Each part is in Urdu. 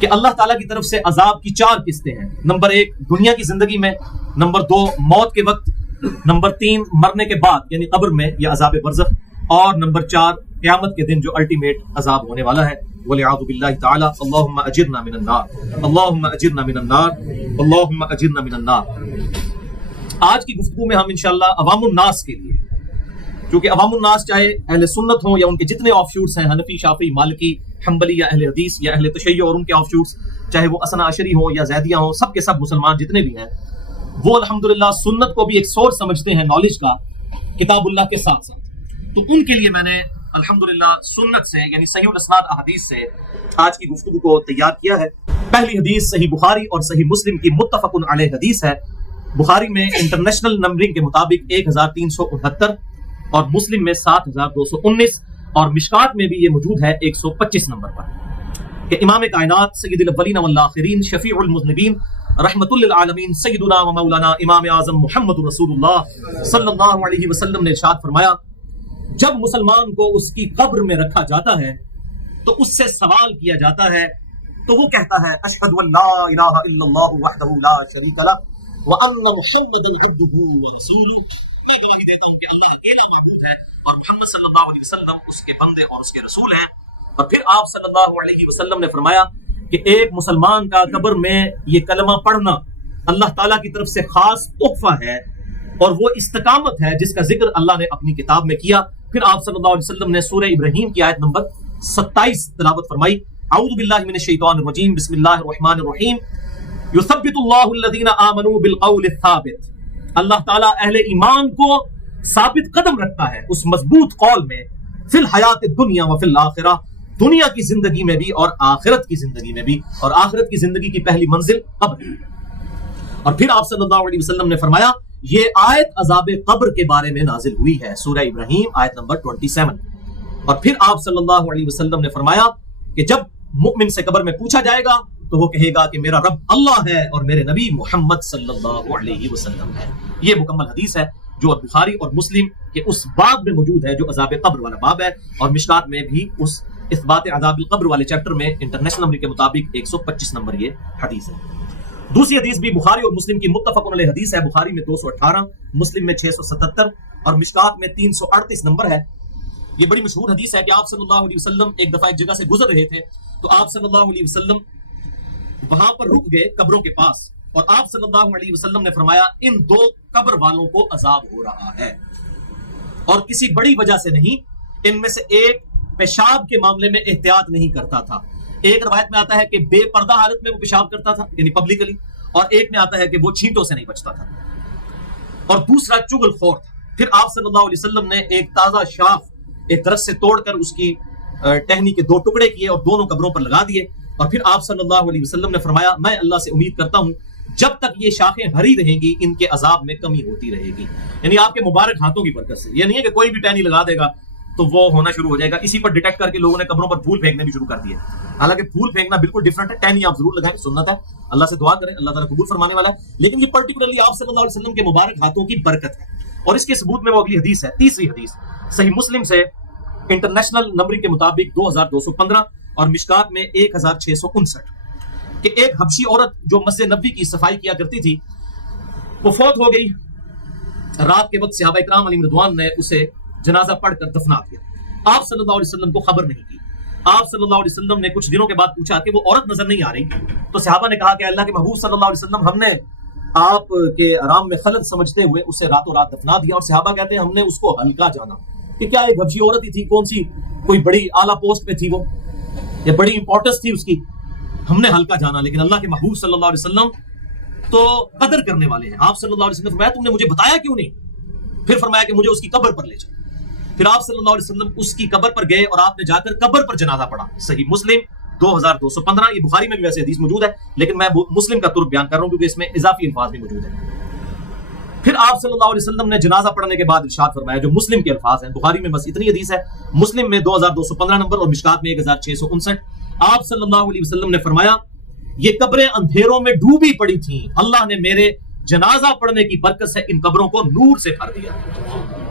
کہ اللہ تعالیٰ کی طرف سے عذاب کی 4 قسطیں ہیں. نمبر 1 دنیا کی زندگی میں، نمبر 2 موت کے وقت، نمبر 3 مرنے کے بعد یعنی قبر میں یا عذاب برزخ، اور نمبر 4 قیامت کے دن جو الٹیمیٹ عذاب ہونے والا ہے. وَلِعَاذُ بِاللَّهِ تَعَالَى اللہم اجرنا من النار، اللہم اجرنا من النار، اللہم اجرنا من النار. آج کی گفتگو میں ہم انشاءاللہ عوام الناس کے لیے، کیونکہ عوام الناس چاہے اہل سنت ہوں یا ان کے جتنے آف شوٹس ہیں، حنفی، شافعی، مالکی، حنبلی یا اہل حدیث یا اہل تشیع اور ان کے آف شوٹس، چاہے وہ اثنا عشری ہوں یا زیدیہ ہوں، سب کے سب مسلمان جتنے بھی ہیں وہ الحمدللہ سنت کو بھی ایک سورس سمجھتے ہیں نالج کا کتاب اللہ کے ساتھ ساتھ. تو ان کے لیے میں نے الحمدللہ سنت سے یعنی صحیح الاسناد احادیث سے آج کی گفتگو کو تیار کیا ہے. پہلی حدیث صحیح بخاری اور صحیح مسلم کی متفق علیہ حدیث ہے. بخاری میں انٹرنیشنل نمبرنگ کے مطابق 1369 اور مسلم میں 7219 اور مشکات میں بھی یہ موجود ہے 125 نمبر پر کہ امام کائنات سید الاولین والآخرین شفیع المذنبین رحمت للعالمین سیدنا و مولانا امام اعظم محمد رسول اللہ صلی اللہ علیہ وسلم نے ارشاد فرمایا، جب مسلمان کو اس کی قبر میں رکھا جاتا ہے تو اس سے سوال کیا جاتا ہے تو وہ کہتا ہے اشہد ان لا الہ الا اللہ وحدہ لا شریک لہ وان محمد عبدہ ورسولہ، میں گواہی دیتا ہوں کہ اللہ اکیلا معبود ہے اور محمد صلی اللہ علیہ وسلم اس کے بندے اور اس کے رسول ہیں. اور پھر آپ صلی اللہ علیہ وسلم نے فرمایا کہ ایک مسلمان کا قبر میں یہ کلمہ پڑھنا اللہ تعالیٰ کی طرف سے خاص تحفہ ہے اور وہ استقامت ہے جس کا ذکر اللہ نے اپنی کتاب میں کیا. پھر آپ صلی اللہ علیہ وسلم نے سورہ ابراہیم کی آیت نمبر 27 تلاوت فرمائی، اعوذ باللہ من الشیطان الرجیم بسم اللہ الرحمن الرحیم یثبت اللہ الذین آمنوا بالقول الثابت. اللہ تعالیٰ اہل ایمان کو ثابت قدم رکھتا ہے اس مضبوط قول میں، فی الحیات الدنیا و فی الآخرہ، دنیا کی زندگی میں بھی اور آخرت کی زندگی میں بھی، اور آخرت کی زندگی کی پہلی منزل قبر. اور پھر آپ صلی اللہ علیہ وسلم نے فرمایا یہ آیت عذاب قبر کے بارے میں نازل ہوئی ہے، سورہ ابراہیم آیت نمبر 27. اور پھر آپ صلی اللہ علیہ وسلم نے فرمایا کہ جب مؤمن سے قبر میں پوچھا جائے گا تو وہ کہے گا کہ میرا رب اللہ ہے اور میرے نبی محمد صلی اللہ علیہ وسلم ہے. یہ مکمل حدیث ہے جو بخاری اور مسلم کے اس باب میں موجود ہے جو عذاب قبر والا باب ہے، اور مشکات میں بھی اس اثبات عذاب القبر والے چیپٹر میں انٹرنیشنل نمبر کے مطابق 125 نمبر یہ حدیث ہے. دوسری حدیث بھی بخاری اور مسلم کی متفق علیہ حدیث ہے. بخاری میں 218، مسلم میں 677 اور مشکات میں 338 نمبر ہے. یہ بڑی مشہور حدیث ہے کہ آپ صلی اللہ علیہ وسلم ایک دفعہ ایک جگہ سے گزر رہے تھے تو آپ صلی اللہ علیہ وسلم وہاں پر رک گئے قبروں کے پاس، اور آپ صلی اللہ علیہ وسلم نے فرمایا ان 2 قبر والوں کو عذاب ہو رہا ہے اور کسی بڑی وجہ سے نہیں. ان میں سے ایک پیشاب کے معاملے میں احتیاط نہیں کرتا تھا، ایک روایت میں آتا ہے کہ بے پردہ حالت میں وہ پیشاب کرتا تھا یعنی پبلکلی، اور ایک میں آتا ہے کہ وہ چھینٹوں سے نہیں بچتا تھا، اور دوسرا چغل خور تھا. پھر آپ صلی اللہ علیہ وسلم نے ایک تازہ شاخ ایک درخت سے توڑ کر اس کی ٹہنی کے 2 ٹکڑے کیے اور دونوں قبروں پر لگا دیے. اور پھر آپ صلی اللہ علیہ وسلم نے فرمایا میں اللہ سے امید کرتا ہوں جب تک یہ شاخیں ہری رہیں گی ان کے عذاب میں کمی ہوتی رہے گی. یعنی آپ کے مبارک ہاتھوں کی برکت سے، یہ نہیں ہے کہ کوئی بھی ٹہنی لگا دے گا تو وہ ہونا شروع ہو جائے گا. اسی پر ڈیٹیکٹ کر کے لوگوں نے قبروں پر پھول پھینکنے بھی شروع کر دیے. حالانکہ پھول پھینکنا بالکل ڈیفرنٹ ہے، ٹہنی آپ ضرور لگائیں، سنت ہے، اللہ سے دعا کریں، اللہ تعالیٰ قبول فرمانے والا ہے، لیکن یہ پرٹیکولرلی آپ صلی اللہ علیہ وسلم کے مبارک ہاتھوں کی برکت ہے. اور اس کے ثبوت میں وہ اگلی حدیث ہے، تیسری حدیث صحیح مسلم سے انٹرنیشنل نمبرنگ کے مطابق 2215 اور مشکات میں 1659 کہ ایک حبشی عورت جو مسجد نبوی کی صفائی کیا کرتی تھی وہ فوت ہو گئی. رات کے وقت صحابہ اکرام علیہم رضوان نے اسے جنازہ پڑھ کر دفنا دیا. آپ صلی اللہ علیہ وسلم کو خبر نہیں کی. آپ صلی اللہ علیہ وسلم نے کچھ دنوں کے بعد پوچھا کہ وہ عورت نظر نہیں آ رہی، تو صحابہ نے کہا کہ اللہ کے محبوب صلی اللہ علیہ وسلم ہم نے آپ کے آرام میں خلل سمجھتے ہوئے اسے راتوں رات دفنا دیا. اور صحابہ کہتے ہیں ہم نے اس کو ہلکا جانا کہ کیا ایک حبشی عورت ہی تھی، کون سی کوئی بڑی اعلیٰ پوسٹ پہ تھی وہ یا بڑی امپورٹنس تھی اس کی، ہم نے ہلکا جانا. لیکن اللہ کے محبوب صلی اللہ علیہ وسلم تو قدر کرنے والے ہیں. آپ صلی اللہ علیہ وسلم نے فرمایا تم نے مجھے بتایا کیوں نہیں؟ پھر فرمایا کہ مجھے اس کی قبر پر لے جاؤ. پھر آپ صلی اللہ علیہ وسلم اس کی قبر پر گئے اور آپ نے جا کر قبر پر جنازہ پڑھا. صحیح مسلم 2215. یہ بخاری میں بھی ویسے حدیث موجود ہے لیکن میں مسلم کا ترک بیان کر رہا ہوں کیونکہ اس میں اضافی الفاظ بھی موجود ہیں. پھر آپ صلی اللہ علیہ وسلم نے جنازہ پڑھنے کے بعد ارشاد فرمایا جو مسلم کے الفاظ ہیں. بخاری میں بس اتنی حدیث ہے، مسلم میں 2215 نمبر اور مشکات میں 1659. آپ صلی اللہ علیہ وسلم نے فرمایا یہ قبریں اندھیروں میں ڈوبی پڑی تھیں، اللہ نے میرے جنازہ پڑھنے کی برکت سے ان قبروں کو نور سے بھر دیا.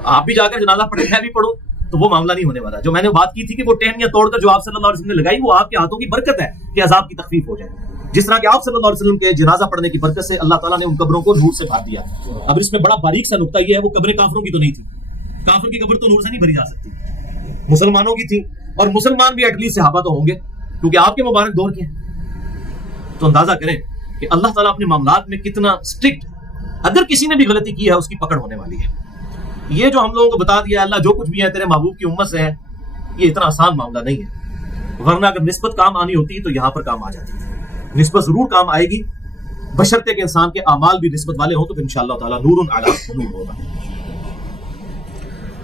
آپ بھی جا کر جنازہ پڑھیں، میں بھی پڑھوں، تو وہ معاملہ نہیں ہونے والا. جو میں نے بات کی تھی کہ وہ ٹہنیاں توڑ کر جو آپ صلی اللہ علیہ وسلم نے لگائی, وہ آپ کے ہاتھوں کی برکت ہے کہ عذاب کی تخفیف ہو جائے. جس طرح کہ آپ صلی اللہ علیہ وسلم کے جنازہ پڑھنے کی برکت سے اللہ تعالیٰ نے ان قبروں کو نور سے بھر دیا. اب اس میں بڑا باریک سا نقطہ یہ ہے, وہ قبریں کافروں کی تو نہیں تھی. کافر کی قبر تو نور سے نہیں بھری جا سکتی, مسلمانوں کی تھی. اور مسلمان بھی ایٹ لیسٹ صحابہ تو ہوں گے کیونکہ آپ کے مبارک دور کے ہیں. تو اندازہ کریں کہ اللہ تعالیٰ اپنے معاملات میں کتنا اسٹرکٹ. اگر کسی نے بھی غلطی کی ہے اس کی پکڑ ہونے والی ہے. یہ جو ہم لوگوں کو بتا دیا اللہ جو کچھ بھی ہے تیرے محبوب کی امت سے ہے, یہ اتنا آسان معاملہ نہیں ہے. ورنہ اگر نسبت کام آنی ہوتی تو یہاں پر کام آ جاتی. نسبت ضرور کام آئے گی, بشرطے کہ انسان کے اعمال بھی نسبت والے ہوں, تو پھر انشاءاللہ تعالیٰ نور علی نور ہوگا.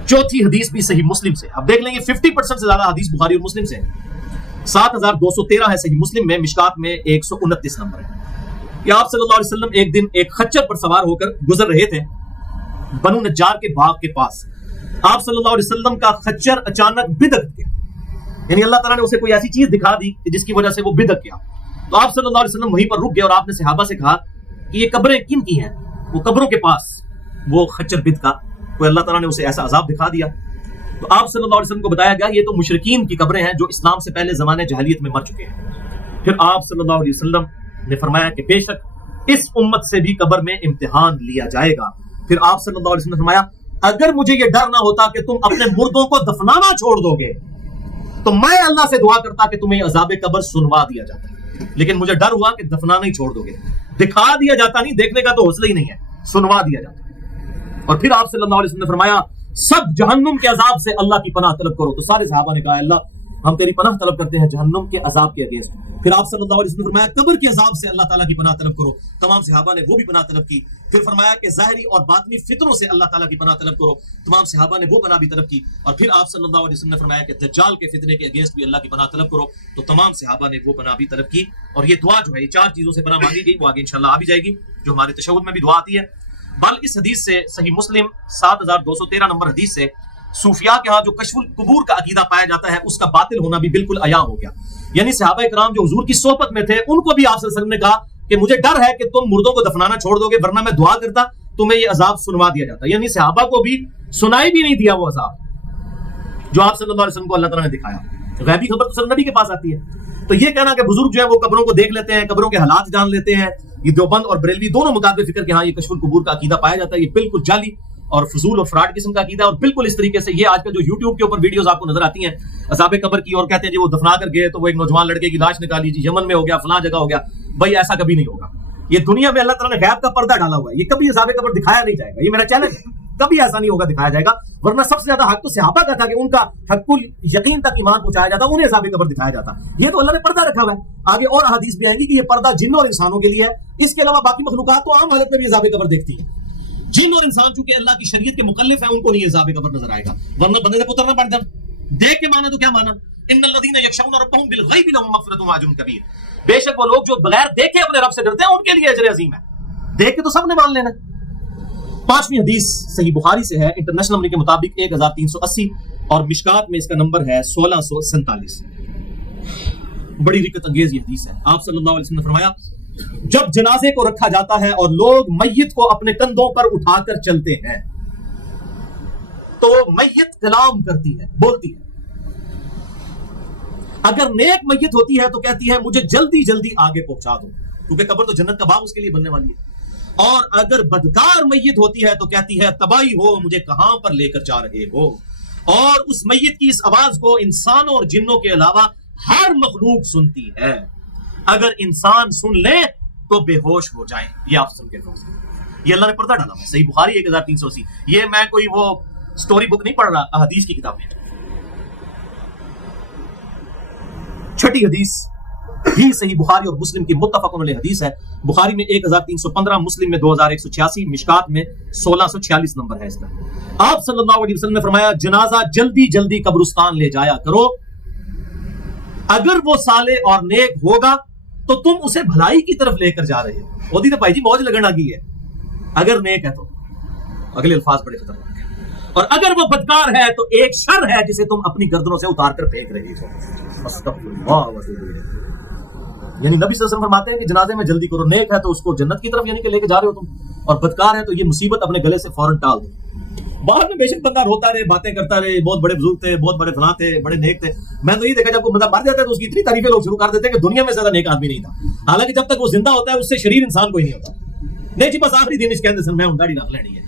چوتھی حدیث بھی صحیح مسلم سے. اب دیکھ لیں یہ 50% سے زیادہ حدیث بخاری اور مسلم سے ہے. 7213 ہے صحیح مسلم میں, مشکات میں 129 نمبر ہے. کہ آپ صلی اللہ علیہ وسلم ایک دن ایک خچر پر سوار ہو کر گزر رہے تھے بنو نجار کے باغ کے پاس. آپ صلی اللہ علیہ وسلم کا خچر اچانک بدک گیا, یعنی اللہ تعالیٰ نے اسے کوئی ایسی چیز دکھا دی جس کی وجہ سے وہ بدک گیا. تو آپ صلی اللہ علیہ وسلم وہیں پر رک گئے اور آپ نے صحابہ سے کہا کہ یہ قبریں کن کی ہیں؟ وہ قبروں کے پاس وہ خچر بدکا, کوئی اللہ تعالیٰ نے اسے ایسا عذاب دکھا دیا. تو آپ صلی اللہ علیہ وسلم کو بتایا گیا یہ تو مشرکین کی قبریں ہیں جو اسلام سے پہلے زمانے جاہلیت میں مر چکے ہیں. پھر آپ صلی اللہ علیہ وسلم نے فرمایا کہ بے شک اس امت سے بھی قبر میں امتحان لیا جائے گا. پھر آپ صلی اللہ علیہ وسلم نے فرمایا اگر مجھے یہ ڈر نہ ہوتا کہ تم اپنے مردوں کو دفنانا چھوڑ دو گے تو میں اللہ سے دعا کرتا کہ تمہیں عذاب قبر سنوا دیا جاتا, لیکن مجھے ڈر ہوا کہ دفنانا ہی چھوڑ دو گے. دکھا دیا جاتا نہیں, دیکھنے کا تو حوصلہ ہی نہیں ہے, سنوا دیا جاتا. اور پھر آپ صلی اللہ علیہ وسلم نے فرمایا سب جہنم کے عذاب سے اللہ کی پناہ طلب کرو. تو سارے صحابہ نے کہا اللہ ہم تیری پناہ طلب کرتے ہیں جہنم کے عذاب کے اگینسٹ. پھر آپ صلی اللہ علیہ وسلم نے فرمایا قبر کے عذاب سے اللہ تعالیٰ کی پناہ طلب کرو. تمام صحابہ نے وہ بھی پناہ طلب کی. پھر فرمایا کہ ظاہری اور باطنی فتنوں سے اللہ تعالیٰ کی پناہ طلب کرو. تمام صحابہ نے وہ پناہ بھی طلب کی. اور پھر آپ صلی اللہ علیہ وسلم نے فرمایا کہ دجال کے فتنے کے اگینسٹ بھی اللہ کی پناہ طلب کرو. تو تمام صحابہ نے وہ پناہ بھی طلب کی. اور یہ دعا جو ہے یہ 4 چیزوں سے پناہ مانگی گئی, وہ آگے انشاءاللہ آ بھی جائے گی جو ہمارے تشہد میں بھی دعا آتی ہے. بل اس حدیث سے صحیح مسلم 7213 نمبر حدیث سے صوفیاء کے ہاں جو کشف القبور کا عقیدہ پایا جاتا ہے اس کا باطل ہونا بھی بالکل عیاں ہو گیا. یعنی صحابہ کرام جو حضور کی صحبت میں تھے ان کو بھی آپ صلی اللہ علیہ وسلم نے کہا کہ مجھے ڈر ہے کہ تم مردوں کو دفنانا چھوڑ دو گے, ورنہ میں دعا کرتا تمہیں یہ عذاب سنوا دیا جاتا. یعنی صحابہ کو بھی سنائی بھی نہیں دیا وہ عذاب جو آپ صلی اللہ علیہ وسلم کو اللہ تعالیٰ نے دکھایا. غیبی خبر تو صرف نبی کے پاس آتی ہے. تو یہ کہنا کہ بزرگ جو ہے وہ قبروں کو دیکھ لیتے ہیں, قبروں کے حالات جان لیتے ہیں, یہ دیوبند اور بریلوی دونوں مکاتب فکر کے ہاں یہ کشف القبور کا عقیدہ پایا جاتا ہے, یہ بالکل جعلی اور فضول اور فراڈ قسم کا عقیدہ. اور بالکل اس طریقے سے یہ آج کل جو یوٹیوب کے اوپر ویڈیوز آپ کو نظر آتی ہیں عذاب قبر کی, اور کہتے ہیں جی وہ دفنا کر گئے تو وہ ایک نوجوان لڑکے کی لاش نکالی, جی یمن میں ہو گیا, فلاں جگہ ہو گیا. بھائی ایسا کبھی نہیں ہوگا. یہ دنیا میں اللہ تعالیٰ نے غیب کا پردہ ڈالا ہوا ہے, یہ کبھی عذاب قبر دکھایا نہیں جائے گا. یہ میرا چیلنج ہے, کبھی ایسا نہیں ہوگا دکھایا جائے گا. ورنہ سب سے زیادہ حق تو صحابہ کا تھا کہ ان کا حق یقین تک ایمان پہنچایا جاتا, انہیں عذاب قبر دکھایا جاتا. یہ تو اللہ نے پردہ رکھا ہوا ہے. آگے اور احادیث بھی آئیں گی کہ یہ پردہ جنوں اور انسانوں کے لیے ہے. اس کے علاوہ باقی مخلوقات تو عام حالت میں بھی عذاب قبر دیکھتی ہیں. جن اور انسان چونکہ اللہ کی شریعت کے مکلف ہیں ان کو نہیں عذاب قبر نظر آئے گا, ورنہ بندے نے پتر نہ پڑ جائے. دیکھ کے مانا تو کیا مانا, ان الذین یخشون ربهم بالغیب لهم مغفرۃ واجر کبیر. بے شک وہ لوگ جو بغیر دیکھے اپنے رب سے ڈرتے ہیں ان کے لیے اجر عظیم ہے. دیکھ کے تو سب نے مان لینا. 5ویں حدیث صحیح بخاری سے ہے انٹرنیشنل نمبر کے مطابق 1380, اور مشکات میں اس کا نمبر ہے 1647. بڑی رکت انگیز یہ حدیث ہے. آپ صلی اللہ علیہ وسلم نے فرمایا جب جنازے کو رکھا جاتا ہے اور لوگ میت کو اپنے کندھوں پر اٹھا کر چلتے ہیں تو میت کلام کرتی ہے, بولتی ہے. اگر نیک میت ہوتی ہے تو کہتی ہے مجھے جلدی جلدی آگے پہنچا دو, کیونکہ قبر تو جنت کا باغ اس کے لیے بننے والی ہے. اور اگر بدکار میت ہوتی ہے تو کہتی ہے تباہی ہو, مجھے کہاں پر لے کر جا رہے ہو. اور اس میت کی اس آواز کو انسانوں اور جنوں کے علاوہ ہر مخلوق سنتی ہے. اگر انسان سن لے تو بے ہوش ہو جائیں. یہ آپ سن کے یہ اللہ نے پردہ ڈالا ہے. صحیح بخاری 1380. یہ میں کوئی وہ سٹوری بک نہیں پڑھ رہا, احادیث کی کتاب میں. 6ٹھی حدیث بھی صحیح بخاری اور مسلم کی متفق علیہ حدیث ہے. بخاری میں 1315, مسلم میں 2186, مشکات میں 1646 نمبر ہے اس کا. آپ صلی اللہ علیہ وسلم نے فرمایا جنازہ جلدی جلدی قبرستان لے جایا کرو, اگر وہ صالح اور نیک ہوگا تو تم اسے بھلائی کی طرف لے کر جا رہے ہو. ہوتی تو بھائی جی موج لگن لگی ہے. اگر نیک ہے تو اگلے الفاظ بڑے خطرناک ہیں, اور اگر وہ بدکار ہے تو ایک شر ہے جسے تم اپنی گردنوں سے اتار کر پھینک رہے ہو. یعنی نبی صلی اللہ علیہ وسلم فرماتے ہیں کہ جنازے میں جلدی کرو. نیک ہے تو اس کو جنت کی طرف یعنی کہ لے کے جا رہے ہو تم, اور بدکار ہے تو یہ مصیبت اپنے گلے سے فوراً ٹال دو. بعد میں بے شک بندہ روتا رہے، باتیں کرتا رہے، بہت بڑے بزرگ تھے، بہت بڑے فلاں تھے، بڑے نیک تھے. میں تو یہ دیکھا جب کوئی بندہ مر جاتا ہے تو اس کی اتنی تعریفیں لوگ شروع کر دیتے ہیں کہ دنیا میں زیادہ نیک آدمی نہیں تھا، حالانکہ جب تک وہ زندہ ہوتا ہے اس سے شریر انسان کوئی نہیں ہوتا. نہیں جی بس آخری دن کہتے سن میں داڑھی رکھ لینی ہے،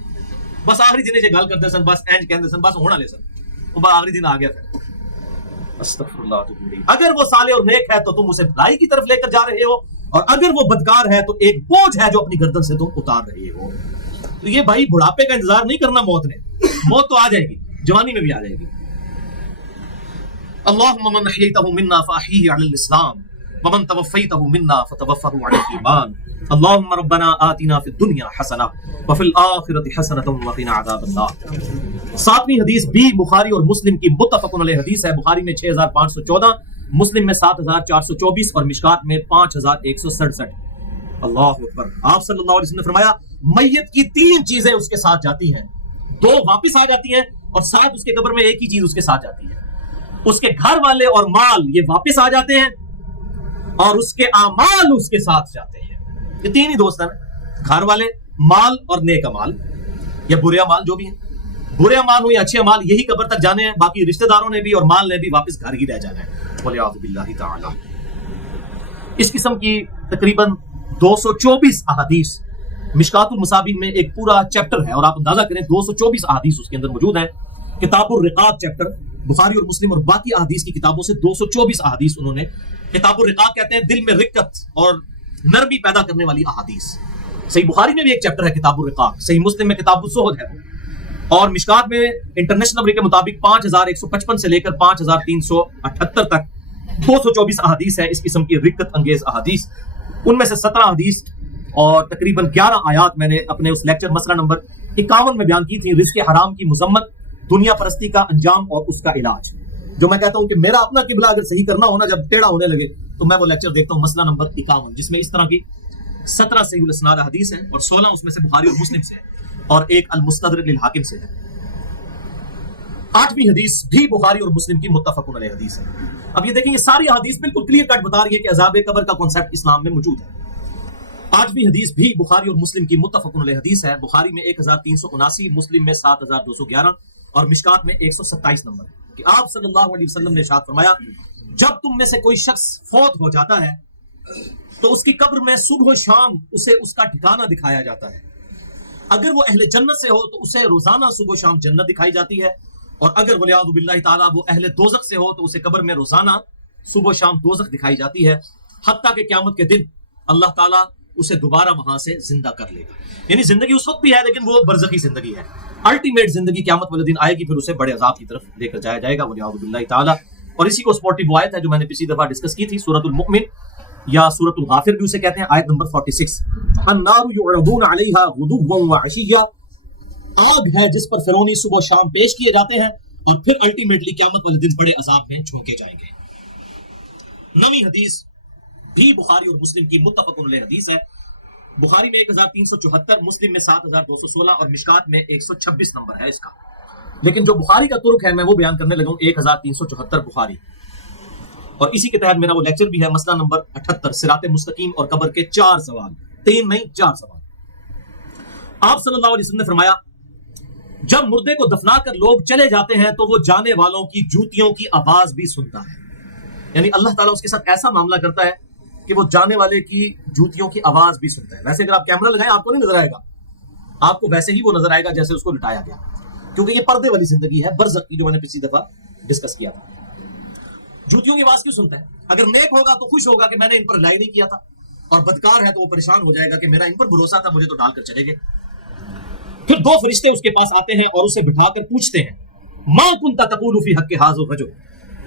بس آخری دن گل کرتے سن، بس اینج کہتے سن، بس ہونے والے سن، وہ آخری دن آ گیا پھر. استغفر اللہ. اگر وہ صالح اور نیک ہے تو تم اسے بھلائی کی طرف لے کر جا رہے ہو، اور اگر وہ بدکار ہے تو ایک بوجھ ہے جو اپنی گردن سے تم اتار رہے ہو. تو یہ بھائی بڑھاپے کا انتظار نہیں کرنا، موت نے، موت تو آ جائے گی، جوانی میں بھی آ جائے گی. اللهم من احييته منا فاحيه على الاسلام ومن توفيته منا فتوفه على الايمان. اللهم ربنا آتنا في الدنيا حسنه وفي الاخره حسنه وقنا عذاب النار. ساتویں حدیث بھی بخاری اور مسلم کی متفق علیہ حدیث ہے. بخاری میں 6514، مسلم میں 7424 اور مشکات میں 5167. اللہ اکبر. آپ صلی اللہ علیہ وسلم نے فرمایا میت کی 3 چیزیں اس کے ساتھ جاتی ہیں، 2 واپس آ جاتی ہیں اور ساتھ اس کے قبر میں ایک ہی چیز اس کے ساتھ جاتی ہے. اس کے گھر والے اور مال یہ واپس آ جاتے ہیں اور اس کے اعمال اس کے ساتھ جاتے ہیں. یہ 3 ہی دوست ہیں، گھر والے، مال اور نیک اعمال یا برے اعمال جو بھی ہیں. برے اعمال ہو یا اچھے اعمال یہی قبر تک جانے ہیں، باقی رشتہ داروں نے بھی اور مال نے بھی واپس گھر ہی رہ جانا ہے. وَلِعَوْذُ بِاللَّهِ تَعَالَى. اس قسم کی تقریباً 224 احادیث مشکات المصابیح میں ایک پورا چیپٹر ہے، اور آپ اندازہ کریں 224 احادیث اس کے اندر موجود ہیں. کتاب الرقاق چیپٹر بخاری اور مسلم اور باقی احادیث کی کتابوں سے 224 احادیث انہوں نے. کتاب الرقاق کہتے ہیں دل میں رقت اور نرمی پیدا کرنے والی احادیث. صحیح بخاری میں بھی ایک چیپٹر ہے کتاب الرقاق، صحیح مسلم میں کتاب الزہد ہے وہ، اور مشکات میں انٹرنیشنل نمبر کے مطابق 5155 سے لے کر 5378 تک 224 احادیث ہے اس قسم کی رقت انگیز احادیث. ان میں سے 17 حدیث اور تقریباً 11 آیات میں نے اپنے اس لیکچر مسئلہ نمبر 51 میں بیان کی تھی. رزق حرام کی مذمت، دنیا پرستی کا انجام اور اس کا علاج. جو میں کہتا ہوں کہ میرا اپنا قبلہ اگر صحیح کرنا ہونا جب ٹیڑھا ہونے لگے تو میں وہ لیکچر دیکھتا ہوں مسئلہ نمبر 51، جس میں اس طرح کی 17 صحیح الاسناد حدیث ہیں اور 16 اس میں سے بخاری اور مسلم سے ہے اور ایک المستدرک للحاکم سے ہے. 8ویں حدیث بھی بخاری اور مسلم کی متفق علیہ حدیث ہے. اب یہ دیکھیں یہ ساری حدیث بالکل کلیئر کٹ بتا رہی ہے کہ عذاب قبر کا کانسیپٹ اسلام میں موجود ہے. 8ویں حدیث بھی بخاری اور مسلم کی متفق علیہ حدیث ہے. بخاری میں 1379، مسلم میں 7211 اور مشکات میں 127 نمبر ہے کہ آپ صلی اللہ علیہ وسلم نے ارشاد فرمایا جب تم میں سے کوئی شخص فوت ہو جاتا ہے تو اس کی قبر میں صبح و شام اسے اس کا ٹھکانہ دکھایا جاتا ہے. اگر وہ اہل جنت سے ہو تو اسے روزانہ صبح و شام جنت دکھائی جاتی ہے، اور اگر ولیعوذ باللہ تعالیٰ وہ اہل دوزخ سے ہو تو اسے قبر میں روزانہ صبح و شام دوزخ دکھائی جاتی ہے، حتیٰ کہ قیامت کے دن اللہ تعالیٰ اسے دوبارہ وہاں سے زندہ کر لے گا. یعنی زندگی اس وقت بھی ہے لیکن وہ برزخی زندگی ہے. الٹیمیٹ زندگی قیامت والے دن آئے گی، پھر اسے بڑے عذاب کی طرف لے کر جایا جائے گا ولیعوذ باللہ تعالیٰ. اور اسی کو سپورٹیو آیت ہے جو میں نے پچھلی دفعہ ڈسکس کی تھی، سورۃ المؤمن یا سورۃ الغافر بھی اسے کہتے ہیں، آیت نمبر 46. النار یعرضون علیہا غدوا وعشیا، آگ ہے جس پر فرعونی صبح و شام پیش کیے جاتے ہیں اور پھر الٹیمیٹلی قیامت والے دن بڑے عذاب میں جھونکے جائیں گے. 9ویں حدیث بھی بخاری اور مسلم کی متفق علیہ حدیث ہے. بخاری میں 1374، مسلم میں 7216 اور مشکات میں 126 نمبر ہے اس کا. لیکن جو بخاری کا ترک ہے میں وہ بیان کرنے لگا ہوں 1374 بخاری. اور اسی کے تحت میرا وہ لیکچر بھی ہے مسئلہ نمبر 78، صراط مستقیم اور قبر کے 4 سوال، 3 نہیں 4 سوال. آپ صلی اللہ علیہ وسلم نے فرمایا جب مردے کو دفنا کر لوگ چلے جاتے ہیں تو وہ جانے والوں کی جوتیوں کی آواز بھی سنتا ہے. یعنی اللہ تعالیٰ اس کے ساتھ ایسا معاملہ کرتا ہے کہ وہ جانے والے کی جوتیوں کی آواز بھی سنتا ہے. ویسے اگر آپ کیمرہ لگائیں آپ کو نہیں نظر آئے گا، آپ کو ویسے ہی وہ نظر آئے گا جیسے اس کو لٹایا گیا، کیونکہ یہ پردے والی زندگی ہے برزخ کی جو میں نے پچھلی دفعہ ڈسکس کیا تھا. جوتیوں کی آواز کیوں سنتا ہے؟ اگر نیک ہوگا تو خوش ہوگا کہ میں نے ان پر لائی نہیں کیا تھا، اور بدکار ہے تو وہ پریشان ہو جائے گا کہ میرا ان پر بھروسہ تھا، مجھے تو ڈال کر چلے گئے. پھر 2 فرشتے اس کے پاس آتے ہیں اور اسے بٹھا کر پوچھتے ہیں ما کنت تقول فی حق ھذا الرجل،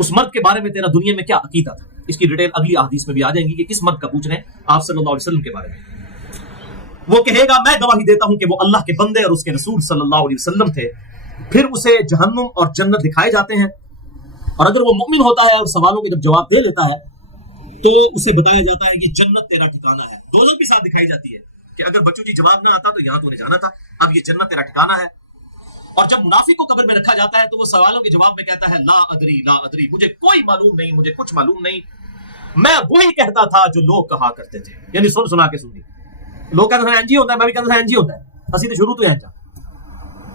اس مرد کے بارے میں تیرا دنیا میں کیا عقیدہ تھا. اس کی ڈیٹیل اگلی احادیث میں بھی آ جائیں گی کہ کس مرد کا پوچھ رہے ہیں آپ صلی اللہ علیہ وسلم کے بارے میں. وہ کہے گا میں گواہی دیتا ہوں کہ وہ اللہ کے بندے اور اس کے رسول صلی اللہ علیہ وسلم تھے. پھر اسے جہنم اور جنت دکھائے جاتے ہیں، اور اگر وہ مؤمن ہوتا ہے اور سوالوں کے جب جواب دے لیتا ہے تو اسے بتایا جاتا ہے کہ جنت تیرا ٹھکانہ ہے. دوزخ بھی ساتھ دکھائی جاتی ہے کہ اگر بچوں جی جواب نہ آتا تو یہاں تو نے جانا تھا، اب یہ جنت تیرا ٹھکانہ ہے. اور جب منافق کو قبر میں رکھا جاتا ہے تو وہ سوالوں کے جواب میں کہتا ہے لا ادری، مجھے کوئی معلوم نہیں، مجھے کچھ معلوم نہیں، میں وہی کہتا تھا جو لوگ کہا کرتے تھے. یعنی سنا کے سنی. لوگ کہتے ہیں این جی ہوتا ہے، میں بھی کہتا تھا این جی ہوتا ہے، اسی تو شروع تو این جا.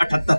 78,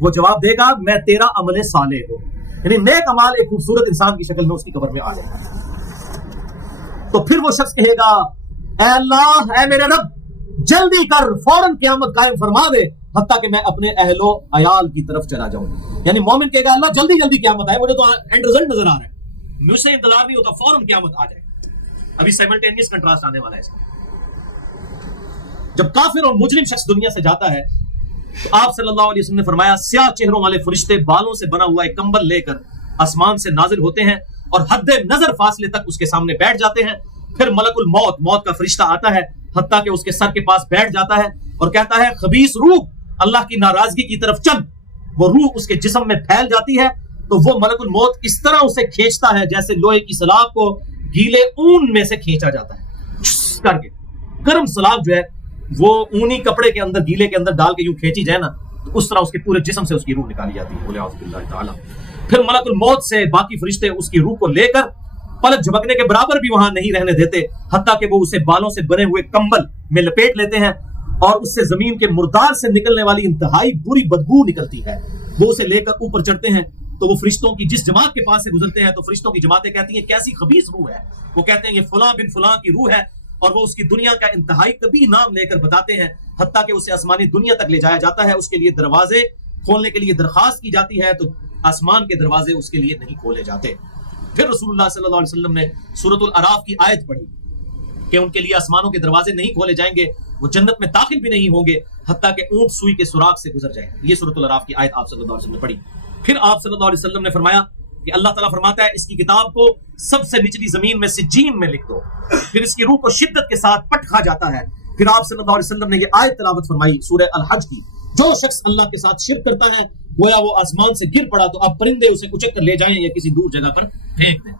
وہ جواب دے گا میں تیرا عمل صالح ہوں، یعنی نیک عمال ایک خوبصورت انسان کی شکل میں اس کی قبر میں آ جائے گا۔ تو پھر وہ شخص کہے گا اے اللہ، اے میرے رب، جلدی کر، فوراً قیامت قائم فرما دے حتیٰ کہ میں اپنے اہل و عیال کی طرف چلا جاؤں۔ یعنی مومن کہے گا اللہ جلدی جلدی قیامت آئے، مجھے تو اینڈ رزلٹ نظر آ رہا ہے، مجھ سے انتظار نہیں ہوتا، فوراً قیامت آ جائے۔ ابھی سائملٹینیس کنٹراسٹ آنے والا ہے اس میں۔ جب کافر اور مجرم شخص دنیا سے جاتا ہے تو آپ صلی اللہ علیہ وسلم نے فرمایا سیاہ چہروں والے فرشتے بالوں سے بنا ہوا ایک کمبل لے کر آسمان سے نازل ہوتے ہیں اور حد نظر فاصلے تک اس کے سامنے بیٹھ جاتے ہیں۔ پھر ملک الموت، موت کا فرشتہ آتا ہے حتیٰ کہ اس کے سر کے پاس بیٹھ جاتا ہے اور کہتا ہے خبیث روح، اللہ کی ناراضگی کی طرف چل۔ وہ روح اس کے جسم میں پھیل جاتی ہے تو وہ ملک الموت اس طرح اسے کھینچتا ہے جیسے لوہے کی سلاخ کو گیلے اون میں سے کھینچا جاتا ہے، کر کے گرم سلاخ جو ہے وہ اونی کپڑے کے اندر گیلے کے اندر ڈال کے یوں کھینچی جائے نا تو اس طرح اس کے پورے جسم سے اس کی روح نکالی جاتی ہے، بولے اعوذ باللہ تعالی۔ پھر ملک الموت سے باقی فرشتے اس کی روح کو لے کر پلک جھپکنے کے برابر بھی وہاں نہیں رہنے دیتے حتیٰ کہ وہ اسے بالوں سے بنے ہوئے کمبل میں لپیٹ لیتے ہیں اور اس سے زمین کے مردار سے نکلنے والی انتہائی بری بدبو نکلتی ہے۔ وہ اسے لے کر اوپر چڑھتے ہیں تو وہ فرشتوں کی جس جماعت کے پاس سے گزرتے ہیں تو فرشتوں کی جماعتیں کہتی ہیں کیسی خبیث روح ہے، وہ کہتے ہیں یہ فلاں بن فلاں کی روح ہے، اور وہ اس کی دنیا کا انتہائی کبھی نام لے کر بتاتے ہیں حتیٰ کہ اسے آسمانی دنیا تک لے جایا جاتا ہے، اس کے لیے دروازے کھولنے کے لیے درخواست کی جاتی ہے تو آسمان کے دروازے اس کے لیے نہیں کھولے جاتے۔ پھر رسول اللہ صلی اللہ علیہ وسلم نے سورۃ الاعراف کی آیت پڑھی کہ ان کے لیے آسمانوں کے دروازے نہیں کھولے جائیں گے، وہ جنت میں داخل بھی نہیں ہوں گے حتیٰ کہ اونٹ سوئی کے سوراخ سے گزر جائیں۔ یہ سورۃ الاعراف کی آیت آپ صلی اللہ علیہ وسلم نے پڑھی۔ پھر آپ صلی اللہ علیہ وسلم نے فرمایا کہ اللہ تعالیٰ فرماتا ہے اس کی کتاب کو سب سے نچلی زمین میں سجین میں لکھ دو، پھر اس کی روح کو شدت کے ساتھ پٹ کھا جاتا ہے۔ پھر آپ صلی اللہ علیہ وسلم نے یہ آیت تلاوت فرمائی سورہ الحج کی، جو شخص اللہ کے ساتھ شرک کرتا ہے گویا وہ آسمان سے گر پڑا تو اب پرندے اسے اچک کر لے جائیں یا کسی دور جگہ پر پھینک دیں۔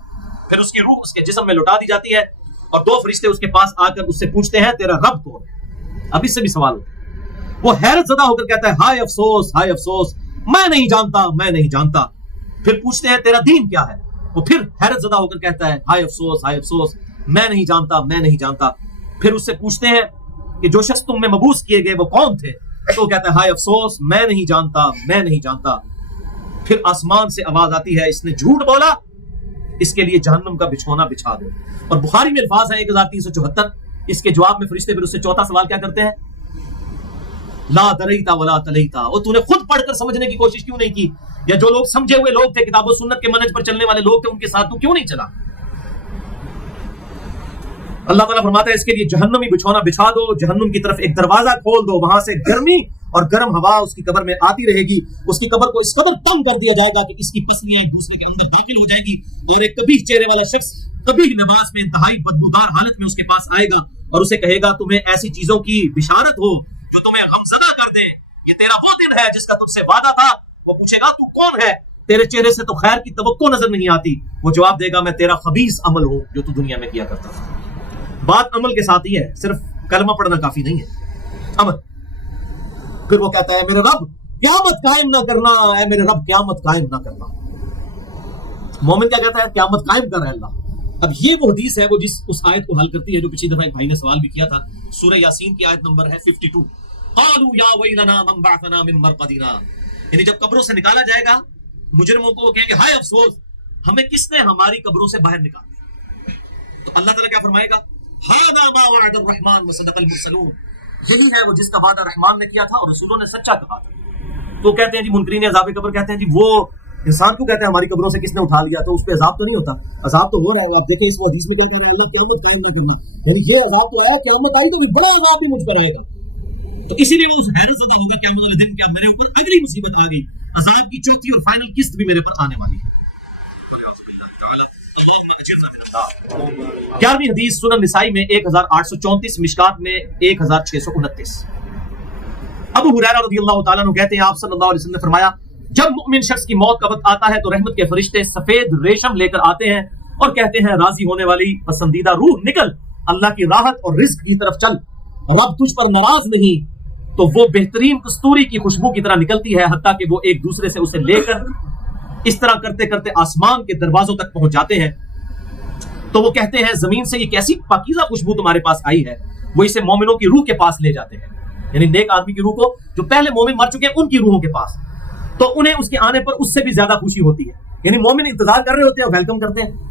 پھر اس کی روح اس کے جسم میں لوٹا دی جاتی ہے اور دو فرشتے اس کے پاس آ کر اس سے پوچھتے ہیں تیرا رب کون؟ اب اس سے بھی سوال ہوتا ہے۔ وہ حیرت زدہ ہو کر کہتا ہے ہائے افسوس، ہائے افسوس، میں نہیں جانتا، میں نہیں جانتا۔ پھر پوچھتے ہیں تیرا دین کیا ہے؟ وہ پھر حیرت زدہ ہو کر کہتا ہے ہائے افسوس، ہائے افسوس، میں نہیں جانتا، میں نہیں جانتا۔ پھر اس سے پوچھتے ہیں کہ جو شخص تم میں مبعوث کیے گئے وہ کون تھے؟ تو وہ کہتا ہے ہائے افسوس، میں نہیں جانتا، میں نہیں جانتا۔ پھر آسمان سے آواز آتی ہے اس نے جھوٹ بولا، اس کے لیے جہنم کا بچھونا بچھا دو۔ اور بخاری میں الفاظ ہے 1374، اس کے جواب میں فرشتے پھر اس سے چوتھا سوال کیا کرتے ہیں؟ لا دریتا ولا تلیتا، اور تو نے خود پڑھ کر سمجھنے کی کوشش کیوں نہیں کی؟ یا جو لوگ سمجھے ہوئے لوگ تھے، کتاب و سنت کے منہج پر چلنے والے لوگ تھے، ان کے ساتھ تو کیوں نہیں چلا؟ اللہ تعالیٰ فرماتا ہے اس کے لیے جہنمی بچھونا بچھا دو، جہنم کی طرف ایک دروازہ کھول دو، وہاں سے گرمی اور گرم ہوا اس کی قبر میں آتی رہے گی، اس کی قبر کو اس قدر تنگ کر دیا جائے گا کہ اس کی پسلیاں ایک دوسرے کے اندر داخل ہو جائے گی، اور ایک قبیح چہرے والا شخص قبیح لباس میں انتہائی بدبودار حالت میں اس کے پاس آئے گا اور اسے کہے گا تمہیں ایسی چیزوں کی بشارت ہو جو تمہیں غمزدہ کر دیں، یہ تیرا وہ دن ہے جس کا تجھ سے وعدہ تھا۔ وہ پوچھے گا تو کون ہے؟ تیرے چہرے سے تو خیر کی توقع نظر نہیں آتی۔ وہ جواب دے گا میں تیرا خبیث عمل ہوں جو تو دنیا میں کیا کرتا تھا۔ بات عمل کے ساتھ ہی ہے، صرف کلمہ پڑھنا کافی نہیں ہے، عمل۔ پھر وہ کہتا ہے میرے رب قیامت قائم نہ کرنا، اے میرے رب قیامت قائم نہ کرنا۔ مومن کیا کہتا ہے؟ قیامت قائم کر رہا ہے اللہ۔ اب یہ وہ حدیث ہے وہ جس اس آیت کو حل کرتی ہے جو پچھلی دفعہ ایک بھائی نے سوال بھی کیا تھا، سورہ یاسین کی آیت نمبر ہے 52، قالوا یا ویلنا من بعثنا من مرقدنا، یعنی جب قبروں سے نکالا جائے گا مجرموں کو، وہ کہیں گے ہائے افسوس، ہمیں کس نے ہماری قبروں سے باہر نکال دیا؟ تو اللہ تعالیٰ کیا فرمائے گا؟ ھذا ما وعد الرحمن وصدق المرسلون، یہی ہے وہ جس کا وعدہ رحمان نے کیا تھا اور رسولوں نے سچا کہا تھا۔ تو کہتے ہیں جی منکرین عذاب قبر کہتے ہیں جی وہ انسان کو کہتے ہیں ہماری قبروں سے کس نے اٹھا لیا، تو اس پہ عذاب تو نہیں ہوتا؟ عذاب تو ہو رہا ہے۔ آپ دیکھیں اس حدیث میں کہتا ہے اللہ قیامت قائم نہ کرنا، یعنی یہ عذاب تو آیا، قیامت آئی تو بھی بڑا عذاب بھی مجھ پر آئے گا۔ تو اسی لیے وہ اس حیرت زدہ ہو گئے قیامت والے دن کہ میرے اوپر اگلی مصیبت آ گئی، عذاب کی چوتھی اور فائنل قسط بھی میرے پر آنے والی ہے۔ 11ویں حدیث سنن نسائی میں 1834، مشکات میں 1629۔ ابو ہریرہ رضی اللہ تعالیٰ عنہ کہتے ہیں آپ صلی اللہ علیہ وسلم نے فرمایا جب مؤمن شخص کی موت کا وقت آتا ہے تو رحمت کے فرشتے سفید ریشم لے کر آتے ہیں اور کہتے ہیں راضی ہونے والی پسندیدہ روح نکل، اللہ کی راحت اور رزق کی طرف چل، رب تجھ پر ناراض نہیں۔ تو وہ بہترین کستوری کی خوشبو کی طرح نکلتی ہے حتیٰ کہ وہ ایک دوسرے سے اسے لے کر اس طرح کرتے کرتے آسمان کے دروازوں تک پہنچ جاتے ہیں۔ تو وہ کہتے ہیں زمین سے یہ کیسی پاکیزہ خوشبو تمہارے پاس آئی ہے؟ وہ اسے مومنوں کی روح کے پاس لے جاتے ہیں، یعنی نیک آدمی کی روح کو، جو پہلے مومن مر چکے ہیں ان کی روحوں کے پاس۔ تو انہیں اس کے آنے پر اس سے بھی زیادہ خوشی ہوتی ہے. یعنی مومن انتظار کر رہے ہوتے ہیں, ویلکم کرتے ہیں,